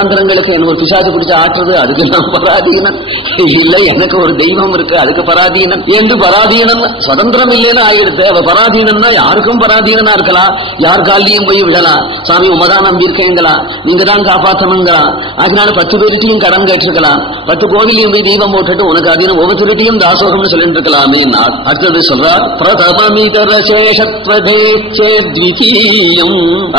ஆந்திரங்களுக்கு என்ன ஒரு பிசாசு பிடிச்ச ஆற்றுறது அதுக்கு நான் பராதீனம் இல்ல, எனக்கு ஒரு தெய்வம் இருக்கு அதுக்கு பராதீனம் என்று பராதீனம் சுதந்திரம் இல்லைன்னு ஆயிடுது. அவ பராதீனம்னா யாருக்கும் பராதீனா இருக்கலாம், யார் காலியும் போய் விடலாம். சாமி உமதான் நம்பி இருக்கேங்களா, நீங்க தான் காப்பாற்றணுங்களாம். அதனால 10 பேருக்கையும் கடன் கேட்டிருக்கலாம், 10 கோவிலையும் போய் தீபம் போட்டுட்டு உனக்கு அதீனம் ஒவ்வொருத்தையும் தாசோகம்னு சொல்லிட்டு இருக்கலாமே. அடுத்தது சொல்றார்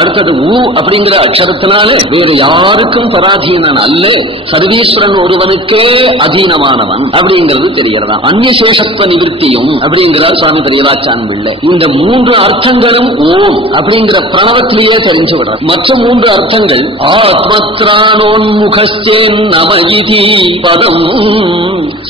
அடுத்தது ஊ அப்படிங்கிற அக்ஷரத்தினால வேறு யாருக்கும் பராதீனன் அல்ல, சர்வீஸ்வரன் ஒருவனுக்கே அதீனமானவன் அப்படிங்கிறது தெரிகிறதா. அந்நியசேஷத்துவ நிவர்த்தியும் அப்படிங்கிறார் சுவாமி பெரியவாச்சான் பிள்ளை. இந்த 3 அர்த்தங்களும் ஓம் அப்படிங்கிற பிரணவத்திலேயே தெரிஞ்சு விட. மற்ற 3 அர்த்தங்கள் ஆத்மத்ராணோன்முகஸ்தேன் நமயிதி பதம்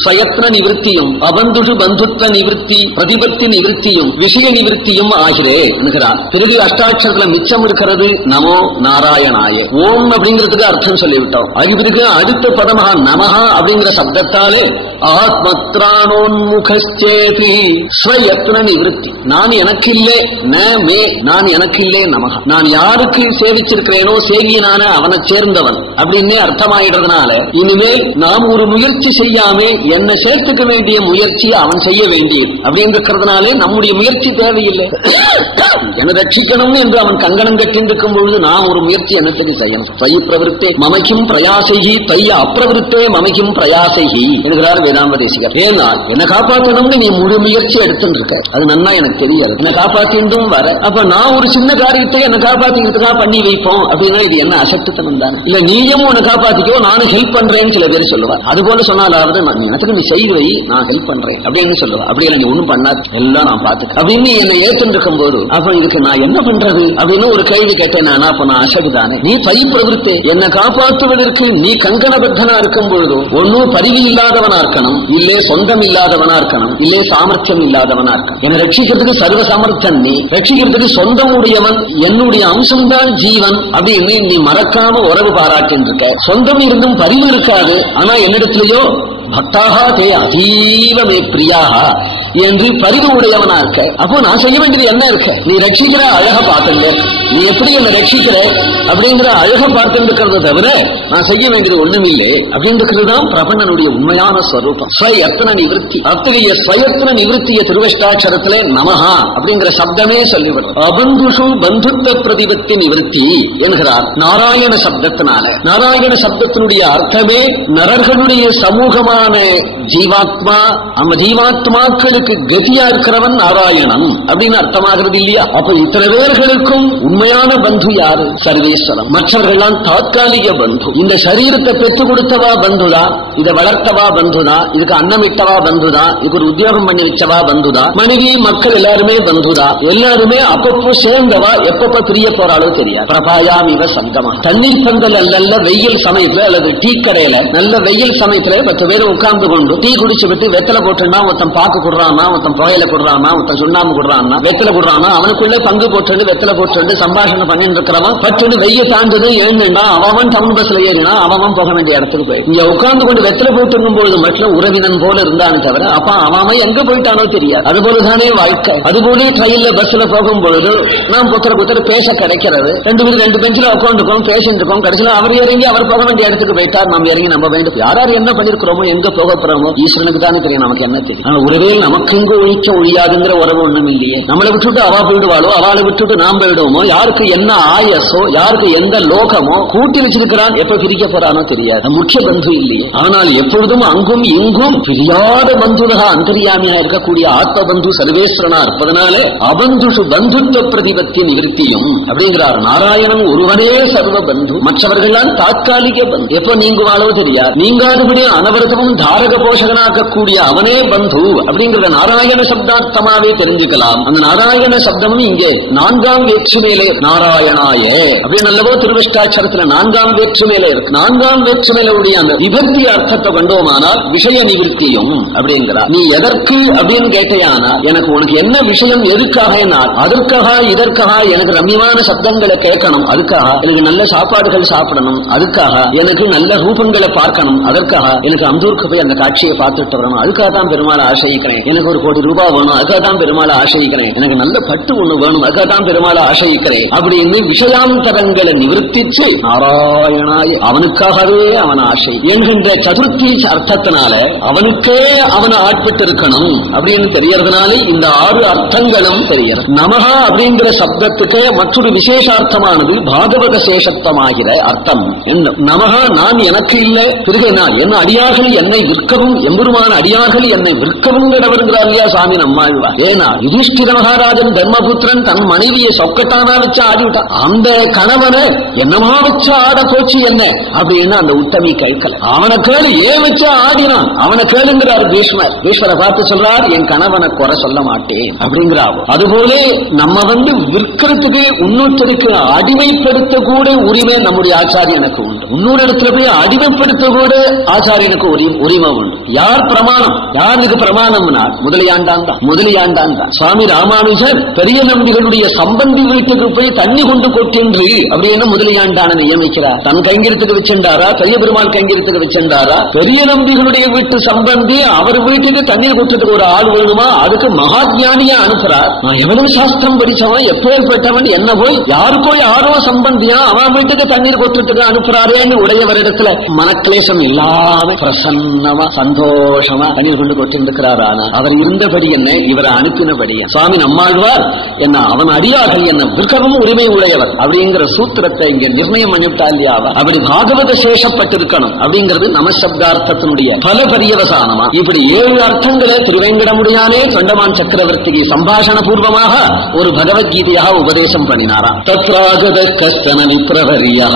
ஸ்வயத்ன நிவர்த்தியும் அபந்துஷு பந்துத்வ நிவர்த்தி பிரதிபத்தி நிவர்த்தியும் விஷய நிவர்த்தியும் ஆகிறே என்கிறார். பிறகு அஷ்டாட்சரத்துல மிச்சம் இருக்கிறது நமோ நாராயணாய. ஓம் அப்படிங்கிறதுக்கு அர்த்தம் சொல்லிவிட்டோம். அதுக்கு அடுத்த பதமாக நமஹா அப்படிங்கிற சப்தத்தாலே ஆத்மத்ராணோன்முகஸ்தேதி ஸ்வயத்ன நிவர்த்தி. நான் எனக்கு இல்லை நான் எனக்கு இல்லை நமஹா. நான் யாருக்கு சேவிச்சிருக்கிறேனோ சேவியனான அவனை சேர்ந்தவன் அப்படின்னு அர்த்தமாயிடுறதுனால இனிமேல் நாம் ஒரு முயற்சி செய்யாம என்ன சேர்த்துக்க வேண்டிய முயற்சி அவன் செய்ய வேண்டியது அப்படிங்கிறதுனாலே நம்முடைய முயற்சி தேவையில்லை. என்ன ரட்சிக்கணும் என்று அவன் கங்கணம் கட்டிருக்கும் பொழுது நான் ஒரு முயற்சி என்னத்துக்கு செய்யணும். தை பிரவருத்தே மமைக்கும் பிரயாசைகி தைய அப்பிரவருத்தே மமைக்கும் பிரயாசைகி என்கிறார் வேதாந்த தேசிகர். ஏன்னா என்ன காப்பாற்றணும்னு நீ முழு முயற்சி எடுத்துட்டு இருக்க, அது நன்னா எனக்கு தெரியாது. என்ன காப்பாற்றின்றும் வர அப்ப நான் ஒரு சின்ன காரியத்தை என்ன காப்பாத்திக்கிறதுக்காக பண்ணி வைப்போம் அப்படின்னா இது என்ன அசட்டுத்தனம் தானே. இல்ல நீயும் உன்னை காப்பாத்திக்கோ நானும் ஹெல்ப் பண்றேன்னு சில பேர் சொல்லுவார். அது போல சொன்னாலாவது எனக்கு நீ செய்து வை நான் ஹெல்ப் பண்றேன் அப்படின்னு சொல்லுவா. அப்படி இல்லை நீ ஒண்ணும் பண்ணாது எல்லாம் நான் பார்த்துக்க அப்படின்னு என்னை ஏற்று இருக்கும் போது அப்ப இதுக்கு நான் என்ன பண்றது அப்படின்னு ஒரு கேள்வி கேட்டேன். நான் அப்ப நான் அசடுதானே. நீ தை பிரவருத்தே என்னை காப்பாற்றுவதற்கு நீ கங்கணபத்தனா இருக்கும் பொழுது ஒன்னும் பரிவு இல்லாதவனா இருக்கணும், இல்லே சொந்தம் இல்லாதவனா இருக்கணும், இல்லே சாமர்த்தியம் இல்லாதவனா இருக்கணும். என்னை ரட்சிக்கிறதுக்கு சர்வ சாமர்த்தியன் நீ, ரட்சிக்கிறதுக்கு சொந்தம் உடையவன், என்னுடைய அம்சம்தான் ஜீவன் அப்படின்னு நீ மறக்காம உறவு பாராட்டின்னு இருக்க. சொந்தம் இருந்தும் பரிவு இருக்காது. ஆனா என்னிடத்திலேயோ பக்தாக தே அதீவமே பிரியாக என்று பரிவு உடையவனா இருக்க. அப்போ நான் செய்ய வேண்டியது என்ன இருக்க? நீ ரட்சிக்கிற அழக பார்த்துங்க, நீ எப்படி என்ன ரட்சிக்கிற அப்படிங்கிற அழக பார்த்துட்டு இருக்கிறத தவிர நான் செய்ய வேண்டியது ஒண்ணுமில்லை அப்படின்றது தான் பிரபண்ணனுடைய உண்மையான ஸ்வரூபம். ஸ்வயத்ன நிவர்த்தி. அத்தகைய ஸ்வயத்ன நிவர்த்திய திருவஷ்டாட்சரத்திலே நமஹா அப்படிங்கிற சப்தமே சொல்லிவிடும். அபந்துஷு பந்துத்வ பிரதிபத்தி நிவர்த்தி என்கிறார் நாராயண சப்தத்தினால. நாராயண சப்தத்தினுடைய அர்த்தமே நரர்களுடைய சமூகமான ஜீவாத்மா, அந்த ஜீவாத்மாக்களுக்கு கதியா இருக்கிறவன் நாராயணன் அப்படின்னு அர்த்தமாகிறது இல்லையா? அப்ப இத்தனை பேர்களுக்கும் உண்மையான பந்து யாரு? சர்வேஸ்வரம். மற்றவர்கள்லாம் தாத்காலிக பந்து. இந்த சரீரத்தை பெற்றுக் கொடுத்தவா பந்துதா, இதை வளர்த்தவா பந்துதா, இதுக்கு அன்னமிட்டவா பந்துதா, இதுக்கு ஒரு உத்தியோகம் பண்ணி வச்சவா பந்துதா, மனைவி மக்கள் எல்லாருமே பந்துதா. எல்லாருமே அப்பப்போ சேர்ந்தவா, எப்பப்ப பிரிய போறாளோ தெரியாது. பிரபாயாம் இவ சங்கமா. தண்ணீர் பந்தல் அல்ல வெயில் சமயத்துல அல்லது டீ கடையில நல்ல வெயில் சமயத்துல 10 பேர் உட்கார்ந்து கொண்டு டீ குடிச்சு விட்டு வெத்தலை போட்டுனா ஒருத்தன் பாக்கு கொடுறானா, ஒருத்தன் புகையில கொடுறானா, ஒருத்தன் சுண்ணாம்பு கொடுறானா, வெத்தலை கொடுறானா, அவனுக்குள்ள பங்கு போட்டு வெத்தலை போட்டு சம்பாஷணை பண்ணிட்டு இருக்கிறவன் பட்டு வெய்ய தாண்டது எழுந்துண்டா அவன் டவுன் பஸ்ல ஏறினா அவன் போக வேண்டிய இடத்துக்கு போய் இங்க உட்கார்ந்து கொண்டு வெத்தலை போட்டு பொழுது மட்டும் உறவினன் போல இருந்தானே தவிர அப்ப அவன் எங்க போயிட்டானோ தெரியாது. அதுபோலதானே வாழ்க்கை. அதுபோல ட்ரெயின்ல பஸ்ல போகும் பொழுது நாம் புத்தர பேச கிடைக்கிறது. 2 பேர் 2 பெஞ்சில உட்காந்துருக்கோம், பேசிட்டு இருக்கோம். கடைசியில் அவர் இறங்கி அவர் போக வேண்டிய இடத்துக்கு போயிட்டார். நம்ம இறங்கி நம்ம வேண்டும். யாராரு என்ன பண்ணிருக்கிறோமோ எங்க போக போறோமோ ஈஸ்வரனுக்கு தானே தெரியும், நமக்கு என்ன தெரியும். ஆனா உறவே நமக்கு எங்க ஒழிக்க ஒழியாதுங்கிற உறவு ஒண்ணும் இல்லையே. நம்மளை விட்டுட்டு அவா போயிடுவாளோ, அவளை விட்டுட்டு நாம் போயிடுவோமோ, யாருக்கு என்ன ஆயசோ, யாருக்கு எந்த லோகமோ கூட்டி வச்சிருக்கிறான், எப்ப பிரிக்க போறானோ தெரியாது. முக்கிய பந்து இல்லையே. ஆனால் எப்பொழுதும் அங்கும் இங்கும் பிரியாத பந்துதா அந்தரியாமியா இருக்கக்கூடிய ஆத்ம பந்து சர்வேஸ்வரனா இருப்பதனால அபந்துஷு பந்துத்வ பிரதிபத்தி நிவர்த்தியும் அப்படிங்கிறார். நாராயணன் ஒருவனே சர்வ பந்து, மற்றவர்கள்லாம் தாத்காலிக பந்து. எப்ப நீங்குவாளோ தெரியாது. நீங்காதபடி அனவரதமும் தாரக போஷகனாக்கக்கூடிய அவனே பந்து அப்படிங்கிற நாராயண சப்தார்த்தமாவே தெரிஞ்சுக்கலாம். அந்த நாராயண சப்தமும் இங்கே 4ஆம் வேற்றுமையிலே நாராயணாய அப்படின்னு நல்லவோ திருவஷ்டாட்சரத்துல 4ஆம் வேற்றுமையில இருக்கு. 4ஆம் வேற்றுமையிலுடைய அந்த விபக்தி அர்த்தத்தை கண்டோமானால் விஷய நிவர்த்தியும் அப்படிங்கிறார். நீ எதற்கு அப்படின்னு கேட்டையானா எனக்கு உனக்கு என்ன விஷயம், எதுக்காக, அதற்காக இதற்காக எனக்கு ரம்யமான சப்தங்களை கேட்கணும், அதுக்காக எனக்கு நல்ல சாப்பாடுகள் சாப்பிடணும், அதுக்காக எனக்கு நல்ல ரூபங்களை பார்க்கணும், அதற்காக எனக்கு அந்தூருக்கு போய் அந்த காட்சியை பார்த்துட்டு வரணும், அதுக்காக தான் பெருமாள் ஆசைக்கிறேன். என்ன எனக்கு 1 கோடி ரூபாய் வேணும், அதுக்காகத்தான் பெருமாளை ஆசைக்கிறேன், எனக்கு நல்ல பட்டு ஒண்ணு வேணும், அதுக்காகத்தான் பெருமாளை ஆசைக்கிறேன் அப்படின்னு விஷயாந்தரங்களை நிவர்த்திச்சு நாராயணாய் அவனுக்காகவே அவன் ஆசை என்கின்ற சதுர்த்தி அர்த்தத்தினால அவனுக்கே அவனை ஆட்பட்டு இருக்கணும் அப்படின்னு தெரியறதுனாலே இந்த 6 அர்த்தங்களும் தெரியறது. நமஹா அப்படிங்கிற சப்தத்துக்கு மற்றொரு விசேஷார்த்தமானது பாகவத சேஷத்துவமாகிற அர்த்தம். என்ன நமஹா நான் எனக்கு இல்லை, பிறகு என்ன அடியார்கள் என்னை விற்கவும், எம்பெருமான அடியார்கள் என்னை விற்கவும் வருகிறார் இல்லையா சாமி நம்மாழ்வார். ஏன்னா யுதிஷ்டிர மகாராஜன் தர்மபுத்திரன் தன் மனைவியை சொக்கட்டானா வச்சு ஆடிவிட்டான். அந்த கணவனை என்னமா வச்சு ஆட போச்சு என்ன அப்படின்னு அந்த உத்தமி கேட்கல. அவனை கேளு, ஏன் வச்சு ஆடினான் அவனை கேளுங்கிறார் பீஷ்மர். பீஷ்மரை பார்த்து சொல்றார், என் கணவனை குறை சொல்ல மாட்டேன் அப்படிங்கிறார். அதுபோல நம்ம விற்கிறதுக்கு இன்னொருத்தருக்கு அடிமைப்படுத்த கூட உரிமை நம்முடைய ஆச்சாரியனுக்கு உண்டு. இன்னொரு இடத்துல போய் அடிமைப்படுத்த கூட ஆச்சாரியனுக்கு உரிமை உண்டு. யார் பிரமாணம், யாருக்கு பிரமாணம்னா முதலியாண்டான் தான். முதலியாண்டான் தான். சுவாமி ராமானுஜர் பெரிய நம்பிகளுடைய சம்பந்தி வீட்டுக்கு போய் தண்ணி கொண்டு கொட்டின்று அப்படின்னு முதலியாண்டான நியமிக்கிறார். தன் கைங்கரியத்துக்கு வச்சிருந்தாரா, பெரிய பெருமாள் கைங்கரியத்துக்கு வச்சிருந்தாரா? பெரிய நம்பிகளுடைய வீட்டு சம்பந்தி அவர் வீட்டுக்கு தண்ணீர் கொட்டுறதுக்கு ஒரு ஆள் வேணுமா, அதுக்கு மகாஜானியா அனுப்புறார். நான் எவ்வளவு சாஸ்திரம் படிச்சவன், எப்பேற்பட்டவன், என்ன போய் யாருக்கோ யாரோ சம்பந்தியா அவன் வீட்டுக்கு தண்ணீர் கொட்டுறதுக்கு அனுப்புறாரேன்னு உடையவரிடத்துல மனக்லேசம் இல்லாம பிரசன்னமா சந்தோஷமா தண்ணீர் கொண்டு கொட்டிருக்கிறார். ஆனா அவர் இருந்தபடி என்ன, இவரை அனுப்பினபடி சுவாமி நம்மாழ்வார் என்ன அவன் அடியார்கள் என்ன விற்கவும் உரிமை உடையவர் அப்படிங்கிற சூத்திரத்தை இங்க நிர்ணயம் பண்ணிவிட்டா இல்லையா? அப்படி பாகவத சேஷப்பட்டிருக்கணும் அப்படிங்கிறது நமசப்தார்த்தத்தினுடைய பல பரியவசானமா. இப்படி 7 அர்த்தங்களை திருவேங்கடமுடியானே தொண்டமான் சக்கரவர்த்திக்கு சம்பாஷண பூர்வமாக ஒரு பகவத்கீதையாக உபதேசம் பண்ணினாராம். தத்ராகத கஸ்தன விப்ரவரியா.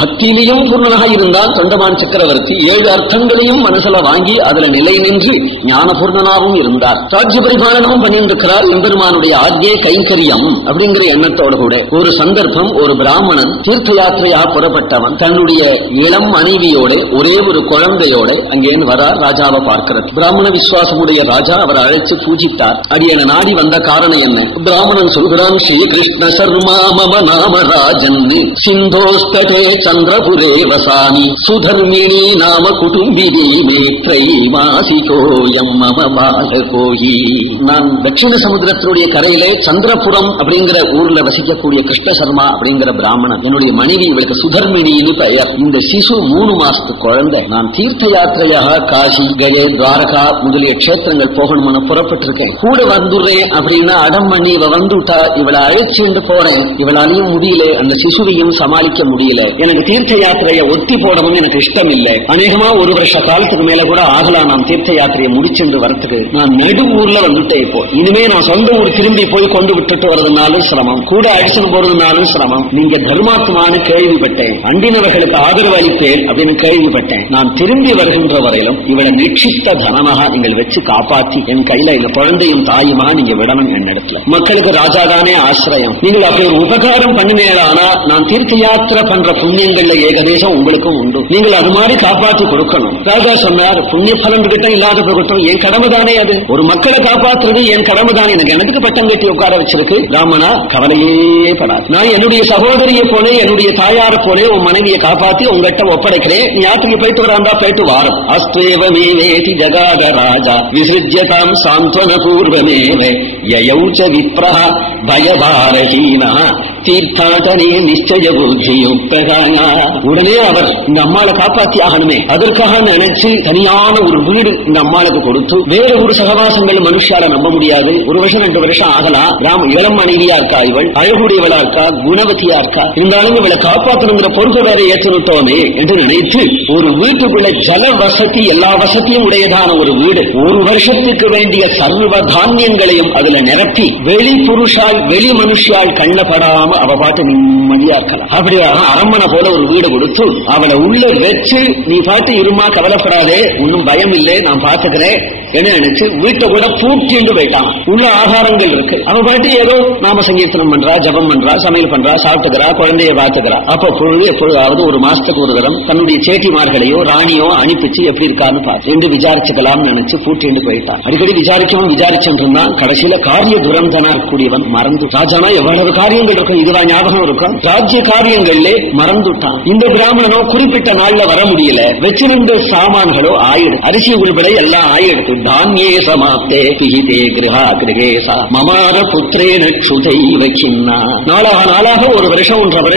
பக்தியிலையும் பூர்ணனாக இருந்தால் தொண்டமான் சக்கரவர்த்தி 7 அர்த்தங்களையும் மனசுல வாங்கி அதுல நிலை நின்று ஞானபூர்ணனாகவும் இருந்தார். ராஜ்ய பரிபாலனமும் பண்ணியிருக்கிறார். எம்பெருமானுடைய ஆத்யே கைங்கரியம் அப்படிங்கிற எண்ணத்தோடு கூட ஒரு சந்தர்ப்பம், ஒரு பிராமணன் தீர்த்த யாத்திரையாக புறப்பட்டவன் தன்னுடைய இளம் மனைவியோட ஒரே ஒரு குழந்தையோட அங்கேன்னு வரார். ராஜாவை பார்க்கிறது. பிராமண விசுவாசமுடைய ராஜா அவர் அழைச்சு பூஜித்தார். அடியன நாடி வந்த காரணம் என்ன? பிராமணன் சொல்கிறான், ஸ்ரீ கிருஷ்ண சர்மா மம நாம ராஜன் சிந்தோஸ்தடே சந்திரபுரே வசாமி சுதர்மிணி நாம குடும்பினி மேத்ரை மாசிகோயம் மம பாலகோயி. நான் தட்சிண சமுத்திரத்தினுடைய கரையிலே சந்திரபுரம் அப்படிங்கிற ஊர்ல வசிக்கக்கூடிய கிருஷ்ண சர்மா அப்படிங்கிற பிராமணன். என்னுடைய மனைவி இவளுக்கு சுதர்மிணின்னு பெயர். இந்த சிசு 3 மாசத்து குழந்தை. நான் தீர்த்த யாத்திரையாக காசி, கயே, துவாரகா முதலிய கஷேத்திரங்கள் போகணும்னு புறப்பட்டிருக்கேன். கூட வந்துடுறேன் அப்படின்னு அடம் பண்ணி இவ வந்துட்டா. இவளை அழைச்சிட்டு போறேன், இவளாலையும் முடியல, அந்த சிசுவையும் சமாளிக்க முடியல. எனக்கு தீர்த்த யாத்திரையை ஒத்தி போடவும் எனக்கு இஷ்டம் இல்லை. அநேகமா 1 வருஷ காலத்துக்கு மேல கூட ஆகலாம் நாம் தீர்த்த யாத்திரையை முடிச்சென்று வரத்துக்கு. நான் நடு ஊர்ல வந்துட்டேன். இப்போ இனிமே நான் சொந்த ஊர் திரும்பி போய் கொண்டு விட்டுட்டு வரதுனாலும் சிரமம், கூட அடிச்சுட்டு போறதுனாலும் சிரமம். நீங்க தர்மாத்மானு கேள்விப்பட்டேன், அண்டினவர்களுக்கு ஆதரவு அளிப்பேன் அப்படின்னு கேள்விப்பட்டேன். நான் திரும்பி வருகின்ற வரையிலும் இவளை நிட்சித்த தனமாக நீங்கள் வச்சு காப்பாற்றி என் கையில இந்த குழந்தையும் தாயுமாக நீங்க விடணும். என்னிடத்துல மக்களுக்கு ராஜாதானே ஆசிரியம். நீங்கள் அப்படி ஒரு உபகாரம் பண்ணினேனா நான் தீர்த்த யாத்திரை பண்ற புண்ணியங்கள்ல ஏகதேசம் உங்களுக்கும் உண்டு. நீங்கள் அது மாதிரி காப்பாற்றி கொடுக்கணும். ராஜா சொன்னார், புண்ணிய பலன் கிட்ட இல்லாத போகட்டும், என் கடமை தானே அது. ஒரு மக்களை காப்பாற்றுறது என் கடமை தானே. எனக்கு பட்டம் கட்டி உட்கார வச்சிருக்கு. ராமனா கவலையே படாது. நான் என்னுடைய சகோதரியை போல, என்னுடைய தாயார போல உன் மனைவியை காப்பாத்தி உங்ககிட்ட ஒப்படைக்கிறேன். நீ யாத்திரைக்கு போயிட்டு வராந்தா போயிட்டு வாரம். அஸ்தேவமேவேதி ஜகாத ராஜா விசிருஜ்யதாம் சாந்த்வன பூர்வமேவ யயௌச விப்ரஹ பயபாரஹீனா தீர்த்தாடனே நிச்சய புத்தியுக்தகாயா. உடனே அவர் இந்த அம்மாளை காப்பாத்தி ஆகணுமே, அதற்காக நினைச்சு தனியான ஒரு வீடு இந்த அம்மாளுக்கு கொடுத்து, வேற ஒரு சகவாசங்கள் மனுஷால நம்ப முடியாது. 1 வருஷம் 2 வருஷம் ஆகலாம். இளம் மனைவியா இருக்கா, இவள் அழகுடையவளா இருக்கா, குணவதியா இருக்கா, இருந்தாலும் இவளை காப்பாற்றணுங்கிற பொறுப்பு வேற ஏற்றுட்டோமே என்று நினைத்து ஒரு வீட்டுக்குள்ள ஜல வசதி எல்லா வசதியும் உடையதான ஒரு வீடு, 1 வருஷத்துக்கு வேண்டிய சர்வ தானியங்களையும் அதுல நிரப்பி வெளி புருஷால் வெளி மனுஷால் கண்ணப்படாம அவ பாட்டு நிம்மதியா இருக்கலாம். அப்படியாக அரண்மனை போல ஒரு வீடு கொடுத்து அவளை உள்ள வச்சு, நீ பாட்டு இருமா, கவலைப்படாதே, ஒன்னும் பயம் இல்லை, நான் பாத்துக்கிறேன் என்ன நினைச்சு வீட்டை கூட பூட்டிண்டு போயிட்டான். உள்ள ஆகாரங்கள் இருக்கு. அவ பாட்டு ஏதோ நாம சங்கீர்த்தனம் பண்றா, ஜபம் பண்றா, சமையல் பண்றா, சாப்பிட்டுக்கிறா, குழந்தைய பாத்துக்கிறா. அப்ப பொழுது எப்பொழுதாவது 1 மாசத்துக்கு ஒரு தரம் தன்னுடைய சேட்டிமார்களையோ ராணியோ அனுப்பிச்சு எப்படி இருக்கான்னு பார்த்து என்று விசாரிச்சுக்கலாம் நினைச்சு பூட்டிண்டு போயிட்டான். அடிக்கடி விசாரிச்சுட்டு இருந்தான். கடைசியில காரிய துரந்தனா கூடியவன் மறந்து, ராஜானா எவ்வளவு காரியங்கள் இருக்கும், இதுவா ஞாபகம் இருக்கும். ராஜ்ய காரியங்கள்ல மறந்துட்டான். இந்த பிராமணனோ குறிப்பிட்ட நாள்ல வர முடியல. வச்சிருந்த சாமான்களோ ஆயிடு, அரிசி உள்பட எல்லாம் ஆயிடுத்து. தானியே சமாப்தே பிஹிதே கிரஹா கிரகேசா மமார புத்திரேன க்ஷுதைவ கின்னா. நாளாக ஒரு வருஷம் 1.5 வருஷம்